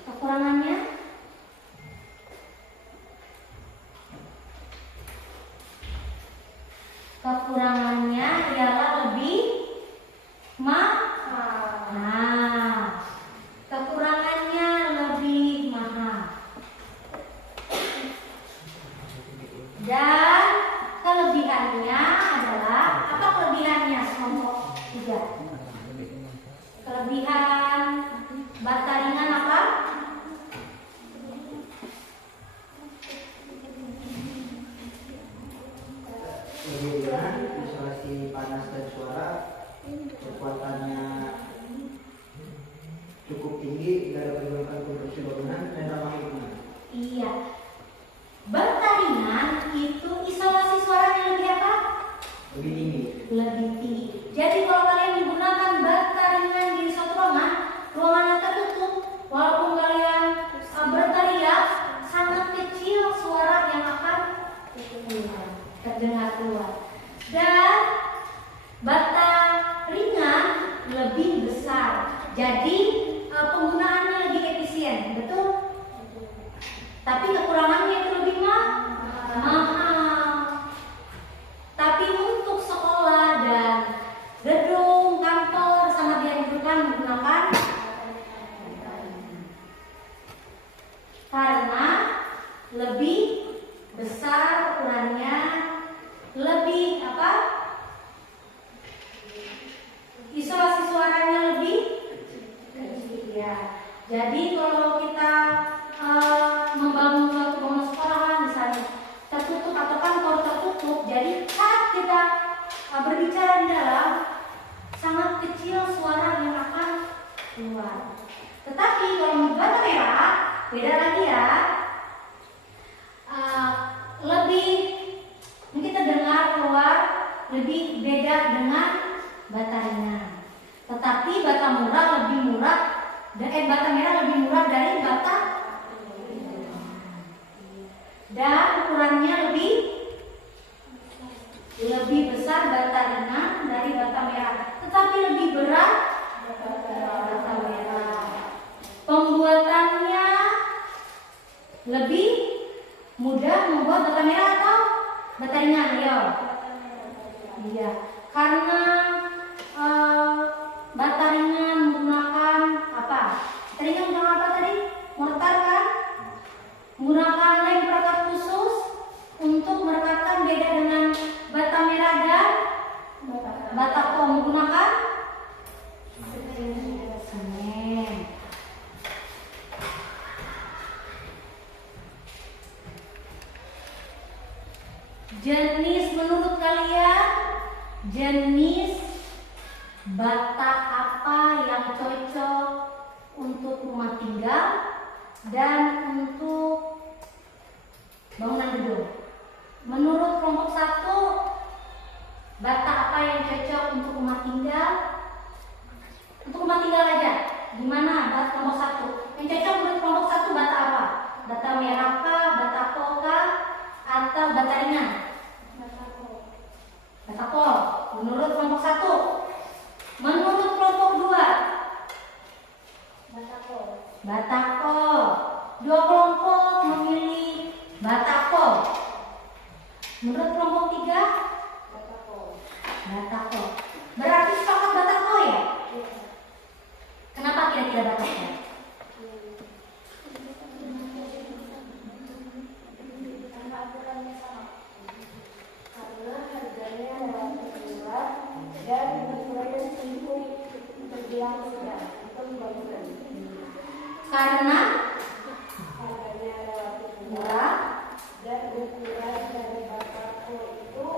Kekurangannya? Kekurangannya ialah lebih mahal. Nah, kekurangannya lebih mahal. Dan kelebihannya adalah apa kelebihannya kelompok 3? Kelebihan bata ringan apa? Lebih ringan, isolasi panas dan suara, kekuatannya cukup tinggi, tidak dapat menyebabkan konstruksi bangunan dan ramah lingkungan. Iya. Bata ringan itu isolasi suaranya lebih apa? Lebih tinggi. Lebih tinggi. Jadi kalau kalian menggunakan bata ringan di suatu ruangan tertutup, walaupun kalian berteriak, sangat kecil suara yang akan terdengar keluar. Dan bata ringan lebih besar. Jadi penggunaannya lebih efisien, betul? Tapi kekurangannya itu lebih mahal. Tapi untuk sekolah dan gedung, kantor sangat dianjurkan menggunakan karena lebih besar ukurannya, lebih apa? Isolasi suaranya lebih bata merah lebih murah dari bata dan ukurannya lebih besar bata ringan dari bata merah, tetapi lebih berat bata merah. Pembuatannya lebih mudah membuat bata merah atau bata ringan, ya? Iya, karena bata ringan menggunakan apa? Bata ringan menggunakan apa tadi? Mortar kan? Menggunakan lem perekat khusus untuk merekatkan, beda dengan bata merah dan bata kol menggunakan semen. Jenis menurut kalian, jenis bata apa yang cocok untuk rumah tinggal dan untuk bangunan gedung? Menurut kelompok 1, bata apa yang cocok untuk rumah tinggal? Untuk rumah tinggal aja. Gimana bata kelompok 1? Yang cocok menurut kelompok 1 bata apa? Bata merah kah, bata kol kah, atau bata ringan? Bata kol. Menurut kelompok 1. Menurut kelompok 2, bata kol. Dua kelompok memilih bata kol. Menurut kelompok 3, bata kol. Berarti sepakat bata kol ya? Kenapa kira-kira bata kol? Karena ukurannya sama. Karena harganya relatif murah dan ukurannya cenderung terbilang sedang untuk bangunan. Karena Harganya relatif murah dan ukuran dari bata kol itu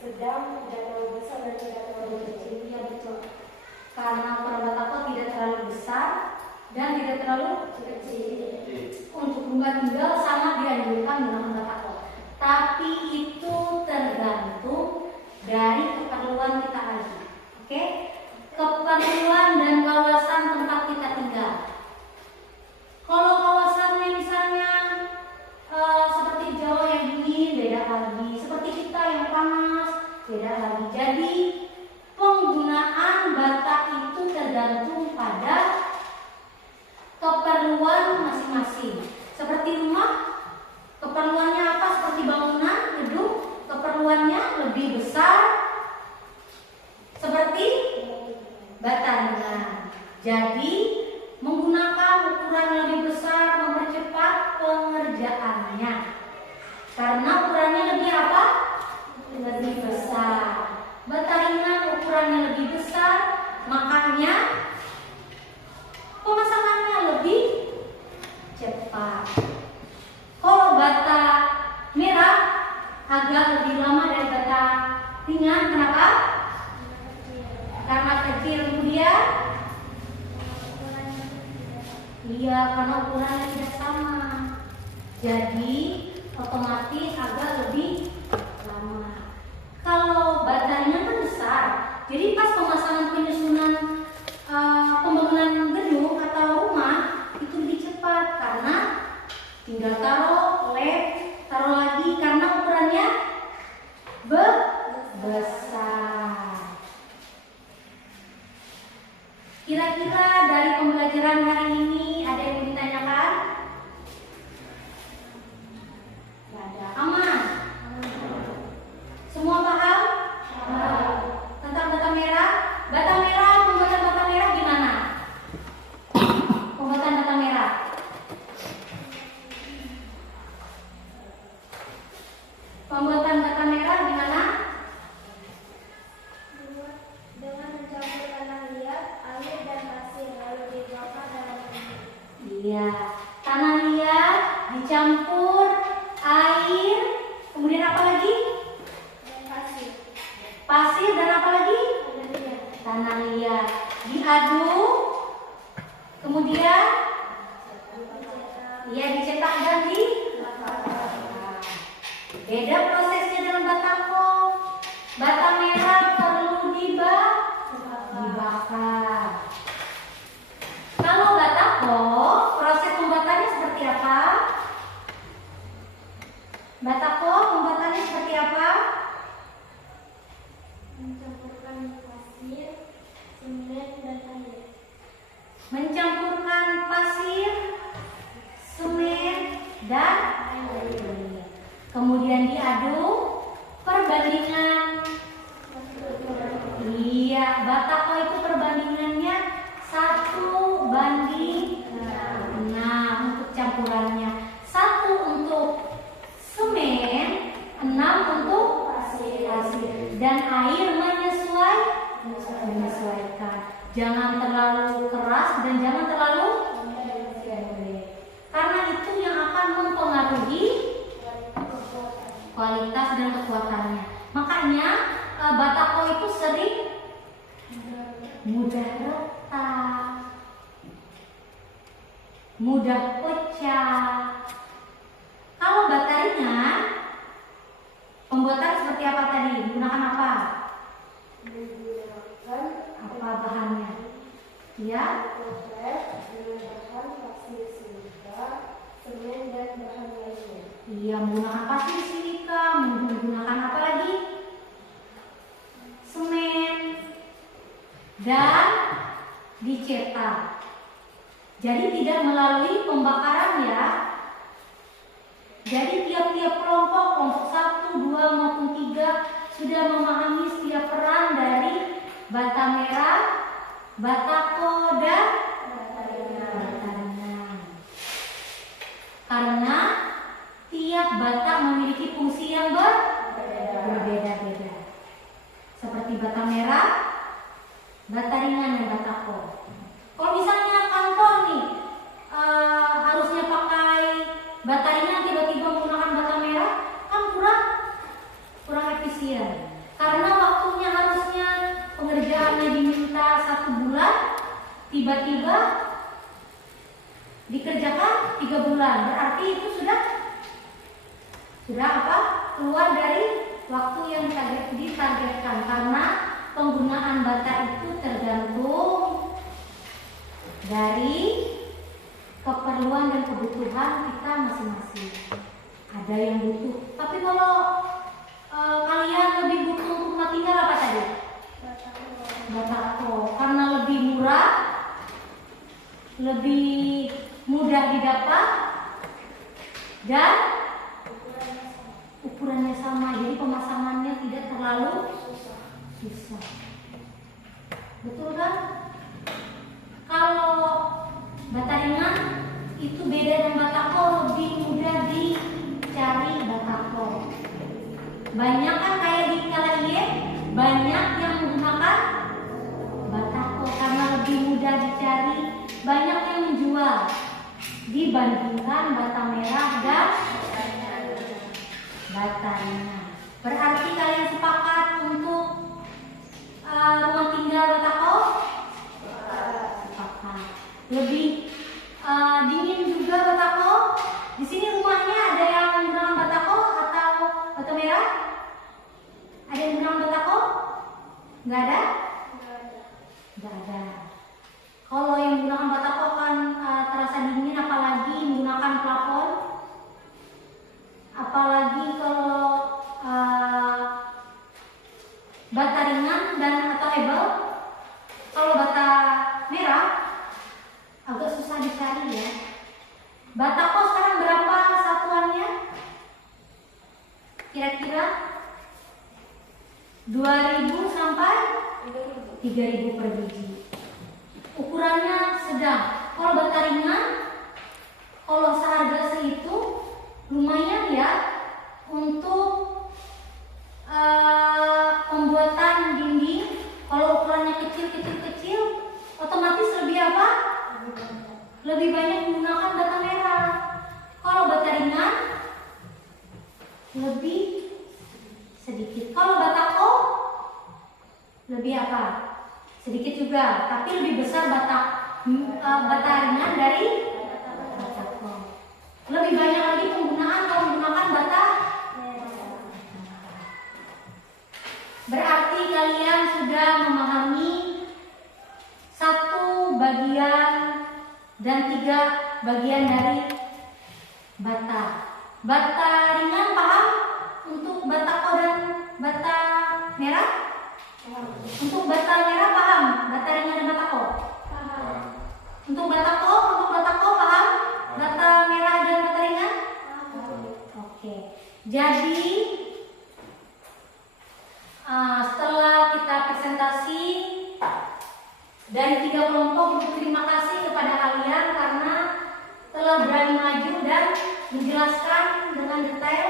sedang, tidak terlalu besar dan tidak terlalu kecil. ya betul. Karena ukuran bata kol tidak terlalu besar dan tidak terlalu Kecil. untuk rumah tinggal sangat dianjurkan menggunakan bata kol. Tapi itu tergantung dari keperluan kita lagi. Oke? Keperluan dan kawasan tempat kita tinggal. Kalau kawasannya misalnya seperti Jawa yang dingin, beda lagi. Seperti kita yang panas, beda lagi. Jadi penggunaan bata itu tergantung pada keperluan masing-masing. Seperti rumah, keperluannya apa? Seperti bangunan, gedung, keperluannya lebih besar. Seperti bata ringan. Jadi menggunakan ukuran lebih besar mempercepat pengerjaannya. Karena ukurannya lebih apa? Lebih besar. Bata ringan ukurannya lebih besar, makanya pemasangannya lebih cepat. Kalau bata merah agak lebih lama dari bata ringan. Kenapa? Karena kecil. Kemudian iya, karena ukurannya tidak sama. Jadi otomatis agak lebih lama. Kalau batanya kan besar, jadi pas pemasangan penyusunan pembangunan gedung atau rumah itu lebih cepat karena tinggal taruh lem, taruh lagi karena ukurannya besar. Kira-kira dari pembelajaran hari ini ada yang mau ditanyakan? Gak ada. Aman? Semua paham? Tentang bata merah? Bata merah, pembuatan bata merah gimana? Pembuatan bata merah. Pembuatan bata merah gimana? Dengan mencampur tanah liat, air dan pasir lalu dibakar dalam minyak. Iya, tanah liat dicampur air, kemudian apa lagi? Dan pasir. Pasir dan apa lagi? Dan minyak. Tanah liat diaduk, kemudian iya dicetak dan dibakar. Beda prosesnya dengan bata kol. Bata merah perlu dibakar. Kalau bata dan air. Kemudian diaduk, perbandingan. Iya, batako itu perbandingannya 1:6 untuk campurannya. 1 untuk semen, 6 untuk pasir. Dan air menyesuaikan. Jangan terlalu keras dan jangan terlalu lembek. Karena itu yang akan mempengaruhi kualitas dan kekuatannya. Makanya batako itu sering mudah retak, mudah pecah. Kalau bata ringan, pembuatan seperti apa tadi? Menggunakan apa? Apa bahannya? Ya? Iya, menggunakan pasir silika, menggunakan apa lagi? Semen, dan dicetak. Jadi tidak melalui pembakaran ya. Jadi tiap-tiap kelompok 1, 2 maupun 3 sudah memahami setiap peran dari bata merah, batako, dan bata ringan. Karena tiap bata memiliki fungsi yang berbeda-beda. Seperti bata merah, bata ringan, dan batako. Kalau misalnya kantor nih harusnya pakai bata ringan, tiba-tiba menggunakan bata merah, kan kurang efisien. Karena waktunya harusnya pengerjaannya diminta 1 bulan, tiba-tiba dikerjakan 3 bulan. Berarti itu sudah apa? Keluar dari waktu yang ditargetkan. Karena penggunaan bata itu tergantung dari keperluan dan kebutuhan kita masing-masing. Ada yang butuh, tapi kalau kalian lebih butuh untuk rumah tinggal apa tadi? Batako, karena lebih murah, lebih mudah didapat, dan ukurannya sama. Jadi pemasangannya tidak terlalu susah. Betul kan? Kalau bata ringan itu beda dengan batako, lebih mudah dicari batako. Banyak kan kayak di KLIE, banyak yang menggunakan batako karena lebih mudah dicari, banyak yang menjual dibandingkan bata merah dan bata ringan. Berarti kalian sepakat untuk rumah tinggal batako? Sepakat. Lebih dingin juga batako. Di sini rumahnya ada yang menggunakan batako atau bata merah? Ada yang menggunakan batako? Nggak ada? Nggak ada. Kalau yang menggunakan batako kan terasa dingin, apalagi menggunakan plafon. Apalagi kalau bata ringan dan atau hebel. Kalau bata merah agak susah dicari ya. Batako sekarang berapa satuannya? Kira-kira 2.000 sampai 3.000 per biji. Ukurannya sedang. Kalau bata ringan, kalau seharga segitu lumayan ya untuk pembuatan dinding. Kalau ukurannya kecil, otomatis lebih apa? Lebih banyak menggunakan bata merah. Kalau bata ringan lebih sedikit. Kalau batako lebih apa? Sedikit juga, tapi lebih besar bata ringan dari batako. Lebih banyak lagi penggunaan kalau menggunakan bata merah. Berarti kalian sudah memahami 1 bagian dan 3 bagian dari bata. Bata ringan paham? Untuk batako dan bata merah? Untuk bata merah paham? Bata ringan dan batako? Paham. Untuk batako paham? Bata merah dan bata ringan? Dari 3 kelompok berterima kasih kepada kalian karena telah berani maju dan menjelaskan dengan detail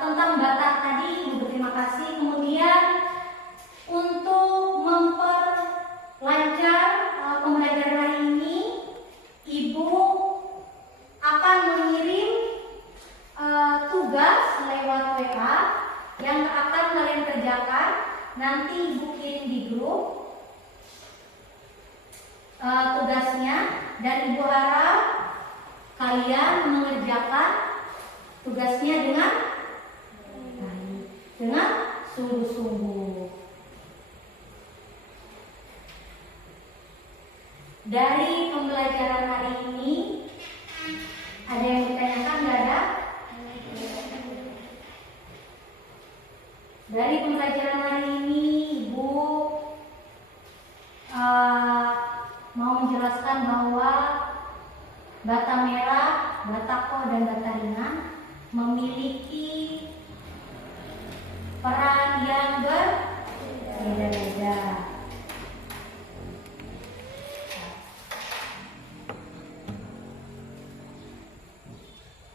tentang Batak tadi. Berterima kasih. Kemudian untuk memperlancar pembelajaran hari ini, Ibu akan mengirim tugas lewat WA yang akan kalian kerjakan. Nanti Ibu kirim di grup tugasnya, dan Ibu harap kalian mengerjakan tugasnya dengan sungguh-sungguh. Dari pembelajaran hari ini, ada yang ditanyakan? Nggak ada? Dari pembelajaran hari ini, Ibu mau menjelaskan bahwa bata merah, batako, dan bata ringan memiliki peran yang berbeda-beda.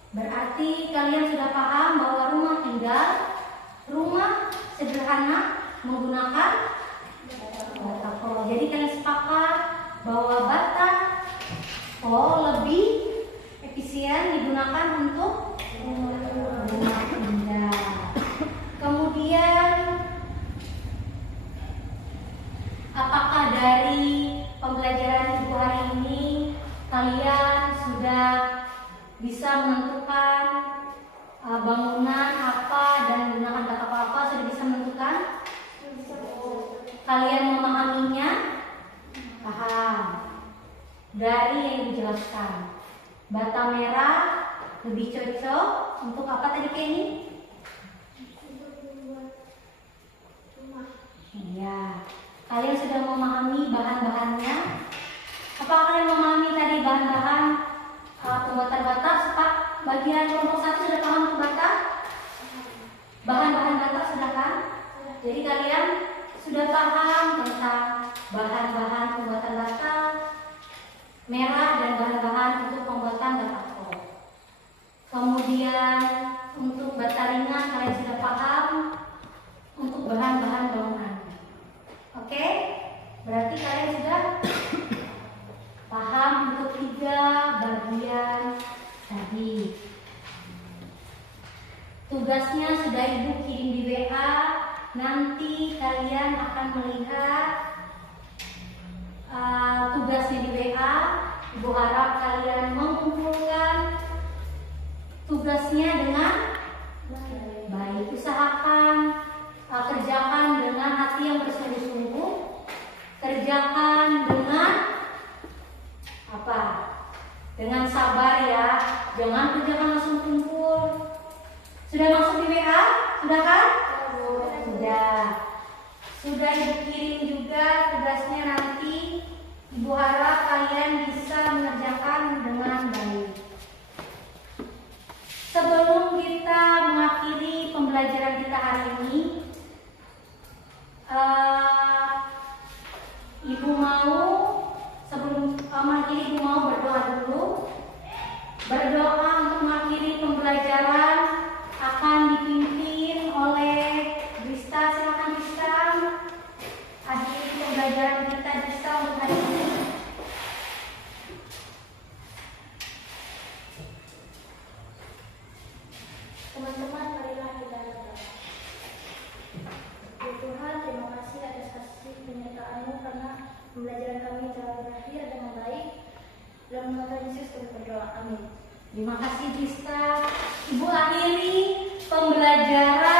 Berarti kalian sudah paham bahwa rumah tinggal, rumah sederhana menggunakan batako. Jadi kalian sepakat bahwa batako lebih efisien digunakan untuk rumah tinggal. Kemudian, apakah dari pembelajaran Ibu hari ini kalian sudah bisa menentukan bangunan apa dan menggunakan batako apa? Sudah bisa menentukan? Kalian memahaminya? Paham. Dari yang dijelaskan, bata merah lebih cocok untuk apa tadi Kenny? Iya. Kalian sudah memahami bahan-bahannya? Apakah kalian memahami tadi bahan-bahan pembuatan bata? Bagian kelompok 1 sudah paham untuk bata? Bahan-bahan bata sudah kan? Jadi kalian sudah paham tentang bahan-bahan pembuatan bata merah dan bahan-bahan untuk pembuatan batako. Kemudian untuk bata ringan kalian sudah paham untuk bahan-bahan bangunan. Oke? Berarti kalian sudah paham untuk 3 bagian tadi. Tugasnya sudah Ibu kirim di WA. Nanti kalian akan melihat tugasnya di WA. Ibu harap kalian mengumpulkan tugasnya dengan baik. Usahakan kerjakan dengan hati yang bersungguh-sungguh. Kerjakan dengan apa? Dengan sabar ya. Jangan kerjakan langsung kumpul. Sudah masuk di WA? Sudah kan? Sudah. Sudah Ibu kirim juga tugasnya nanti. Ibu harap kalian bisa mengerjakan dengan baik. Sebelum kita mengakhiri pembelajaran kita hari ini, Ibu mau sebelum mengakhiri, Ibu mau berdoa dulu. Berdoa untuk mengakhiri pembelajaran akan dipimpin oleh Brista. Silakan Brista. Akhiri pembelajaran kita Brista untuk hari ini. Teman-teman, marilah kita berdoa. Ya Tuhan, terima kasih atas kasih penyertaan-Mu karena pembelajaran kami telah berakhir dengan baik. Dalam nama Tuhan Yesus kami berdoa. Amin. Terima kasih Brista. Ibu akhiri pembelajaran